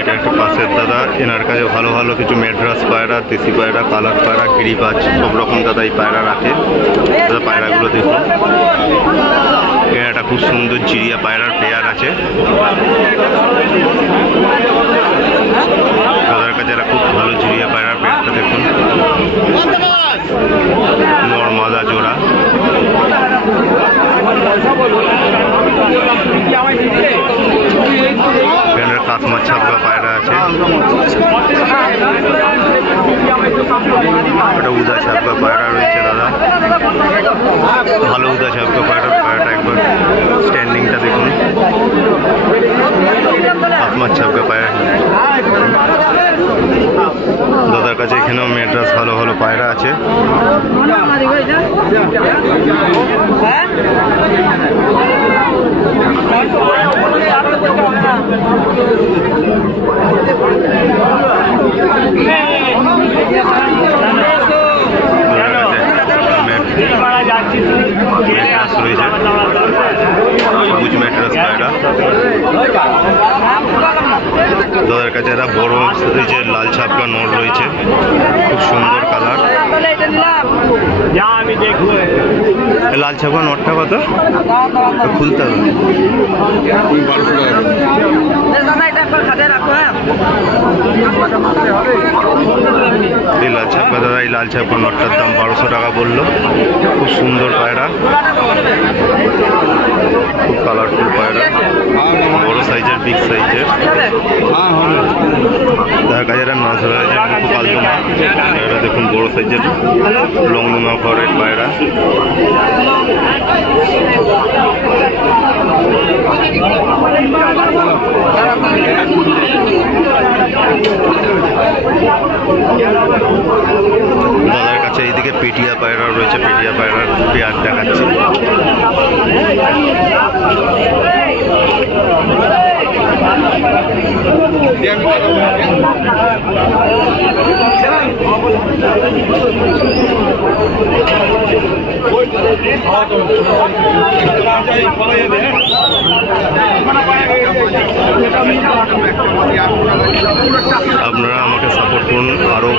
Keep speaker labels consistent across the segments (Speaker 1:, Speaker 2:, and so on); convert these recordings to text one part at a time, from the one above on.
Speaker 1: এটা একটা পাশের দাদা। এনার কাছে ভালো ভালো কিছু মেড্রাস পায়রা, দেশি পায়রা, কালার পায়রা, গিরিবাজ, সব রকম দাদা এই পায়রা রাখে। দাদা পায়রাগুলো দেখুন। এখানে একটা খুব সুন্দর চিড়িয়া পায়রার পেয়ার আছে। দাদার কাছে একটা খুব ভালো চিড়িয়া পায়রার পেয়ারটা দেখুন। নর্মাদা জোড়া এখানে কাকমার ছাপকা পায়রা আছে একটা উদা ছাপকা পায়রা রয়েছে দাদা ভালো উদা ছাপকা পায়রা পায়রাটা একবার স্ট্যান্ডিংটা দেখুন কাকমার ছাপকা পায়রা দাদার কাছে এখানেও মেড্রাস ভালো ভালো পায়রা আছে। মেড্রাস রয়েছে সবুজ মেড্রাস পায়রা দাদার এই বড় সাইজের লাল ছাপকা নোট রয়েছে। খুব সুন্দর কালার লাল ছাপকা নোটটা কত? খুলতে হবে। এই লাল ছাপকা দাদা এই লাল ছাপকা নোটটার দাম বারোশো টাকা বলল। খুব সুন্দর পায়রা। খুব কালারফুল পায়রা। বড় সাইজের বিগ সাইজের তার কাছে একটা নজর আছে মুখু কালদমা এটা দেখুন বড় সাইজের লংনুমা ঘরের পায়রা দাদার কাছে এইদিকে পেটিয়া পায়রা রয়েছে পেটিয়া পায়রার পেয়ার দেখাচ্ছি আপনারা আমাকে সাপোর্ট করুন আরও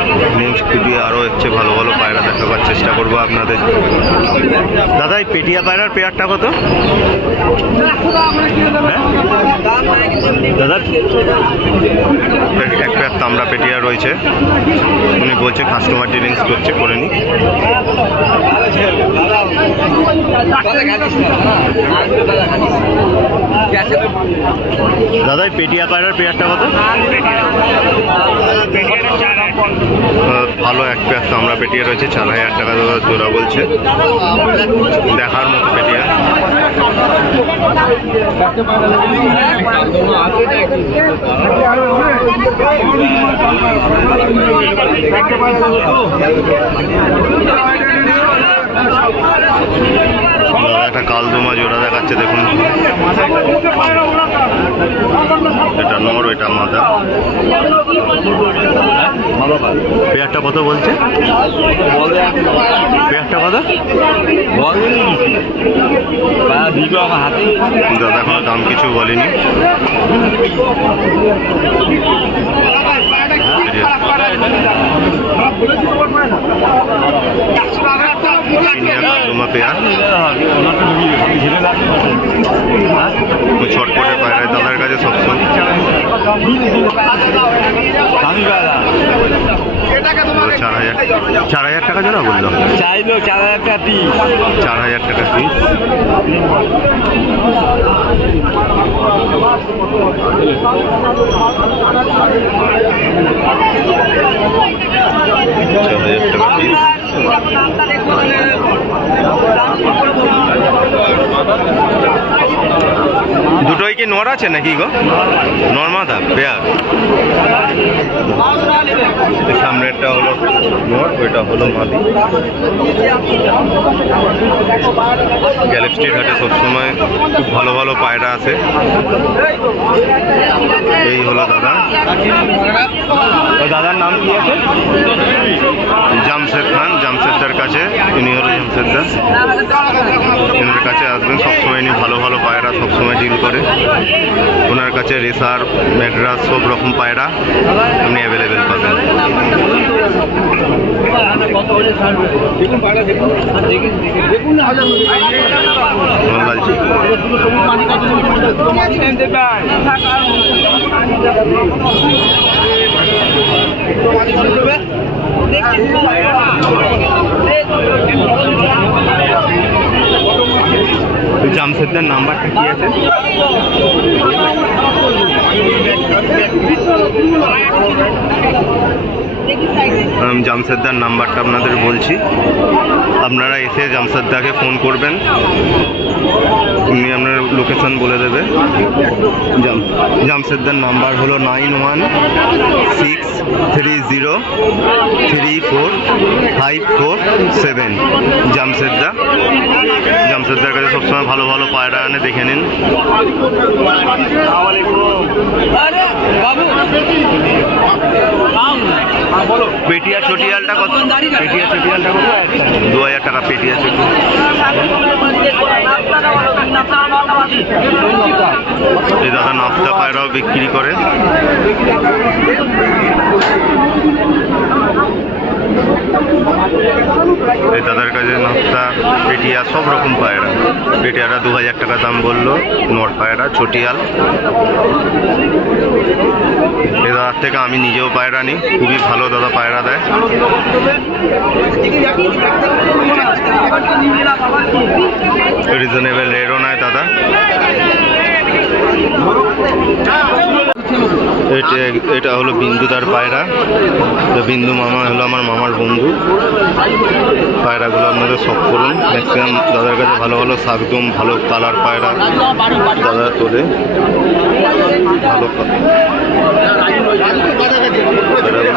Speaker 1: নেক্সট ভিডিও আরও হচ্ছে ভালো ভালো পায়রা দেখাবার চেষ্টা করব আপনাদের। দাদা, এই পেটিয়া পায়রার পেয়ারটা কত? হ্যাঁ? দাদা, এক পেয়ার তামড়া পেটিয়া রয়েছে। উনি বলছে কাস্টমার ডিলিংস করছে, করে নি দাদা পেটিয়া পায়রার পেয়ারটা কত? ভালো এক পেয়ার আমরা পেটিয়া রয়েছে, চার হাজার টাকা দাদা জোড়া বলছে। দেখার মতো পেটিয়া। একটা কালদমা জোড়া দেখাচ্ছে, দেখুন। এটা নর, এটা মাদা। পেয়ারটা কত বলছে? পেয়ারটা কত? দাদা, এখনও দাম কিছু বলেনি। ছটপটে পায়রায় দাদার কাছে সবসময় চার হাজার চার হাজার টাকা জোড়া বলল?
Speaker 2: চাইলো চার হাজার টাকা পিস
Speaker 1: চার হাজার টাকা পিস চার হাজার টাকা পিস দুটোই কি নর আছে নাকি গো? নর্মাদা পেয়ার সামনেরটা হলো নর, ওইটা হলো মাদি। গ্যালেক্সির ঘাটে সবসময় খুব ভালো ভালো পায়রা আছে। এই হলো দাদা।
Speaker 2: দাদার নাম কি আছে?
Speaker 1: জামশেদ খান, জামশেদদার কাছে। ইনি হলো এনার কাছে আসবেন, সবসময় ইনি ভালো ভালো পায়রা সবসময় ডিল করে। ওনার কাছে রেসার, ম্যাড্রাস, সব রকম পায়রা আপনি অ্যাভেলেবেল পাবেন।
Speaker 2: দেখুন
Speaker 1: জামশেদদার নাম্বারটা কি আছে? আমি জামসেদ্দার নাম্বারটা আপনাদের বলছি। আপনারা এসে জামসেদ্দাকে ফোন করবেন। উনি আপনার লোকেশন বলে দেবে। জাম। জামশেদদার নাম্বার হলো nine one six three zero three four five four seven জামশেদদা জামশেদদার কাছে সবসময় ভালো ভালো পায়রা আনে দেখে নিন। পেটিয়া চটিয়ালটা কত? পেটিয়া চটিয়ালটা কত? দু হাজার টাকা পেটিয়া চটি এই দাদা নাপ্তা পায়রাও বিক্রি করে। এই দাদার কাছে নাপ্তা পেটিয়া, সব রকম পায়রা। পেটিয়াটা দু হাজার টাকা দাম বলল নট পায়রা, চটিয়াল। দাদার থেকে আমি নিজেও পায়রা নিই। খুবই ভালো দাদা পায়রা দেয়। রিজনেবল রেটও নেয় দাদা। এটা হলো বিন্দুদার পায়রা। বিন্দু মামা হলো আমার মামার বন্ধু। পায়রাগুলো আপনাদের সব করুন। ম্যাক্সিমাম দাদার কাছে ভালো ভালো শাকদম, ভালো কালার পায়রা দাদা তোলে।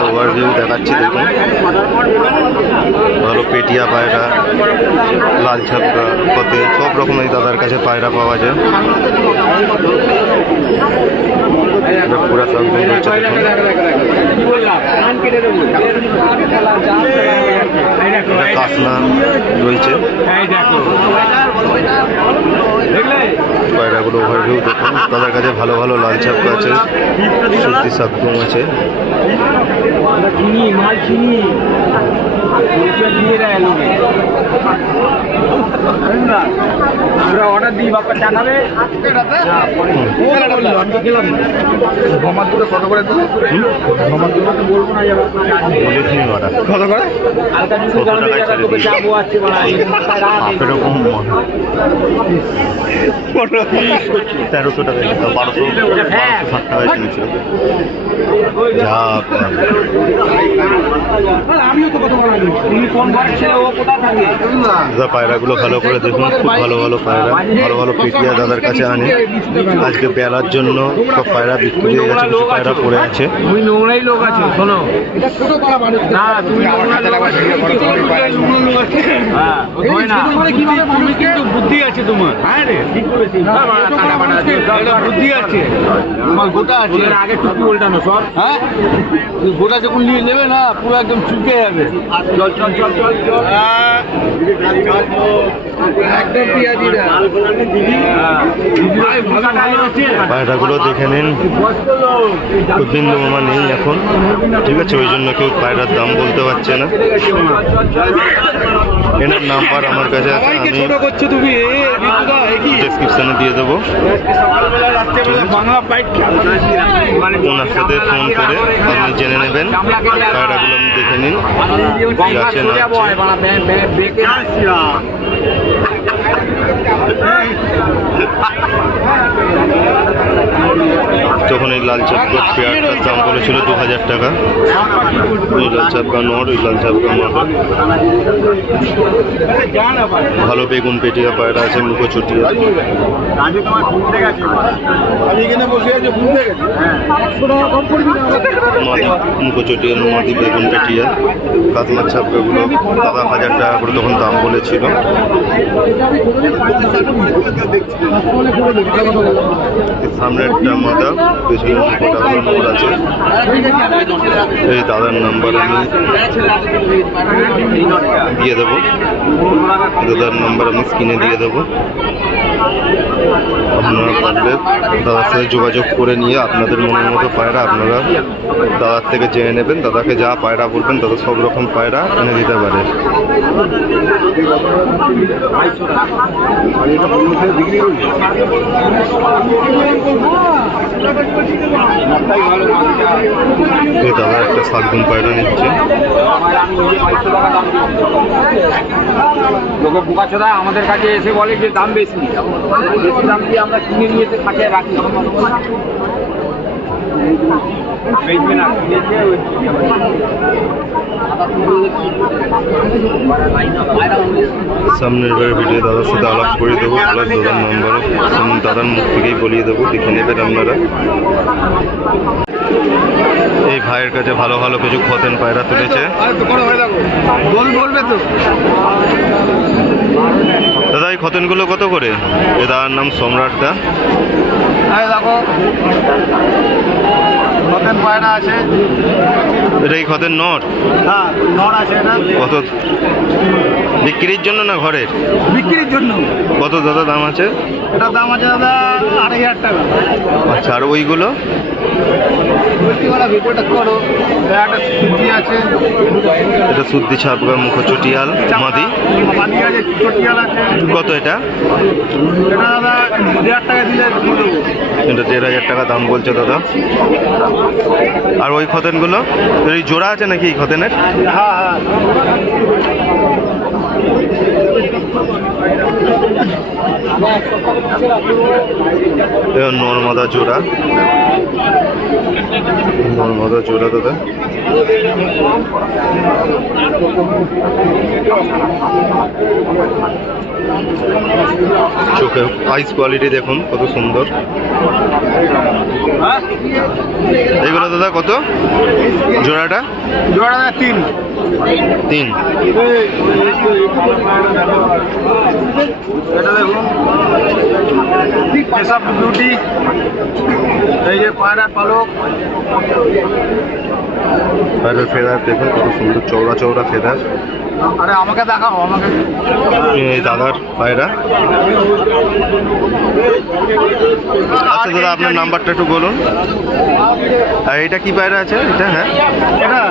Speaker 1: ভালো দেখাচ্ছি দেখুন। ভালো পেটিয়া পায়রা, লাল ছাপকা কতে, সব রকমের দাদার কাছে পায়রা পাওয়া যায়। পুরা শাকদম হচ্ছে দেখুন। রয়েছে। পায়রাগুলো ওভারভিউ দেখুন। তাদের কাছে ভালো ভালো লাল ছাপকা আছে সত্যি শাকদম আছে।
Speaker 2: আমরা অর্ডার দিই বাপ্পা খাবে কত করে বলব না যাবে।
Speaker 1: বলেছি ওরা
Speaker 2: কত করে? হালকা জুসের
Speaker 1: কত টাকায় ছেড়ে দিয়েছে? তেরোশো টাকা বারোশো বারোশো ষাট টাকায় কিনেছিল যা দাদা পায়রাগুলো ভালো করে দেখুন খুব ভালো ভালো পায়রা ভালো ভালো পেটিয়া দাদার কাছে আনে। আজকে বেলার জন্য সব পায়রা বিক্রি হয়ে গেছে কিছু পায়রা পড়ে আছে।
Speaker 2: তুমি নোংরাই লোক আছো শোনো। না তুমি। হ্যাঁ, ও ধোয় না। তুমি কিন্তু বুদ্ধি আছে তোমার। হ্যাঁ রে। বুদ্ধি আছে
Speaker 3: গোটা আছে
Speaker 2: আগে টুপি উল্টানো সব
Speaker 3: হ্যাঁ গোটা যখন নিয়ে নেবে না পুরো একদম চুকে যাবে
Speaker 2: চল চল চল চল চল
Speaker 3: একদম পেঁয়াজি না
Speaker 2: ভাই ভালো ভালো আছে
Speaker 1: পায়রাগুলো দেখে নিন বিন্দু মামা নেই এখন ঠিক আছে ওই জন্য কেউ পায়রার দাম বলতে পারছে না এনার নাম্বার আমার কাছে আছে আমি ডেসক্রিপশনে দিয়ে দেবো। ওনার সাথে ফোন করে আপনি জেনে নেবেন। পায়রাগুলো আপনি দেখে নিন। আছে না তখন এই লাল চাপকা পেয়ারটার দাম বলেছিল দু হাজার টাকা। ওই লাল চাপকা নর ওই লাল চাপকা মাথা ভালো বেগুন পেটিয়া পায়রা আছে মুখো চুটিয়া মুখো চটিয়ার মাদি বেগুন পেটিয়া। কাতলার ছাপকাগুলো দাদা হাজার টাকা করে তখন দাম বলেছিল। সামনে একটা মাদা। পেছনে টাকার নোট আছে। এই দাদার নাম্বার আমি দিয়ে দেবো। দাদার নাম্বার আমি স্ক্রিনে দিয়ে দেবো। আপনারা পারলে দাদার সাথে যোগাযোগ করে নিয়ে আপনাদের মনের মতো পায়রা আপনারা দাদার থেকে জেনে নেবেন, দাদাকে যা পায়রা বলবেন, দাদা সব রকম পায়রা এনে দিতে পারে। এই দাদা একটা শালগুন পায়রা নিচ্ছে।
Speaker 4: লোকে বোকাচোদা আমাদের কাছে এসে বলে যে দাম বেশি। বেশি দাম দিয়ে আমরা কিনে নিয়ে এসে খাটিয়ে রাখি।
Speaker 1: সামনের বারে ভিডিও দাদার সাথে আলাপ করে দেবো প্লাস দাদার নাম্বারও দাদার মুখ থেকেই বলিয়ে দেবো, দেখে নেবেন আপনারা। এই ভাইয়ের কাছে ভালো ভালো কিছু খতেন পায়রা তুলেছে। দাদা, এই খতেনগুলো কত করে? এ দাদার নাম সম্রাট দা।
Speaker 3: দেখো পায়রা আছে।
Speaker 1: এটা কি খতের নট
Speaker 3: হ্যাঁ নট আছে এটা
Speaker 1: কত? বিক্রির জন্য না ঘরের?
Speaker 3: বিক্রির জন্য।
Speaker 1: কত দাদা দাম আছে?
Speaker 3: এটার দাম আছে দাদা আড়াই হাজার টাকা।
Speaker 1: আচ্ছা আর ওইগুলো?
Speaker 3: এটা একটা সুজি আছে
Speaker 1: এটা সুদ্দি ছাপগা মাদি?
Speaker 3: মাদি আছে চটিয়াল আছে।
Speaker 1: কত এটা?
Speaker 3: এটা দাদা দেড়
Speaker 1: এটা হাজার টাকা দাম বলছে দাদা। আর ওই খতেনগুলো? জোড়া আছে নাকি এই খতেনের?
Speaker 3: হ্যাঁ হ্যাঁ
Speaker 1: এ নর্মদা জোড়া। নর্মদা জোড়া দাদা। চোখের আইস কোয়ালিটি দেখুন কত সুন্দর। এইগুলো দাদা কত? জোড়াটা?
Speaker 3: জোড়া তিন।
Speaker 1: তিন।
Speaker 3: এটা দেখুন। বিউটি এই যে পায়রা পালক।
Speaker 1: বাইরের ফেদার দেখুন কত সুন্দর চৌড়া চৌড়া ফেদার
Speaker 3: আরে আমাকে দেখাও আমাকে।
Speaker 1: এই দাদার পায়রা আচ্ছা দাদা আপনার নাম্বারটা একটু বলুন। আর এটা কি পায়রা আছে? এটা হ্যাঁ?
Speaker 3: এটা।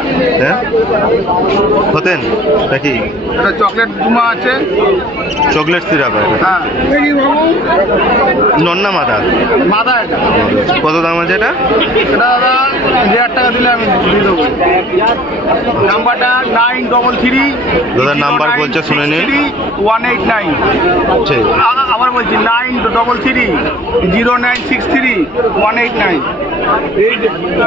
Speaker 1: হ্যাঁ? হতেন? নাকি
Speaker 3: এটা চকলেট গুমা আছে।
Speaker 1: চকলেট সিরাপ পায়রা
Speaker 3: হ্যাঁ।
Speaker 1: নন্না মাদা।
Speaker 3: মাথা এটা।
Speaker 1: কত দাম আছে এটা?
Speaker 3: এটা দাদা দেড় টাকা দিলে আমি দিয়ে দেবো। নাম্বারটা নাইন ডবল থ্রি
Speaker 1: দাদার নাম্বার বলছে শুনে নিন।
Speaker 3: ওয়ান এইট নাইন আবার বলছি nine double three zero nine six three one eight nine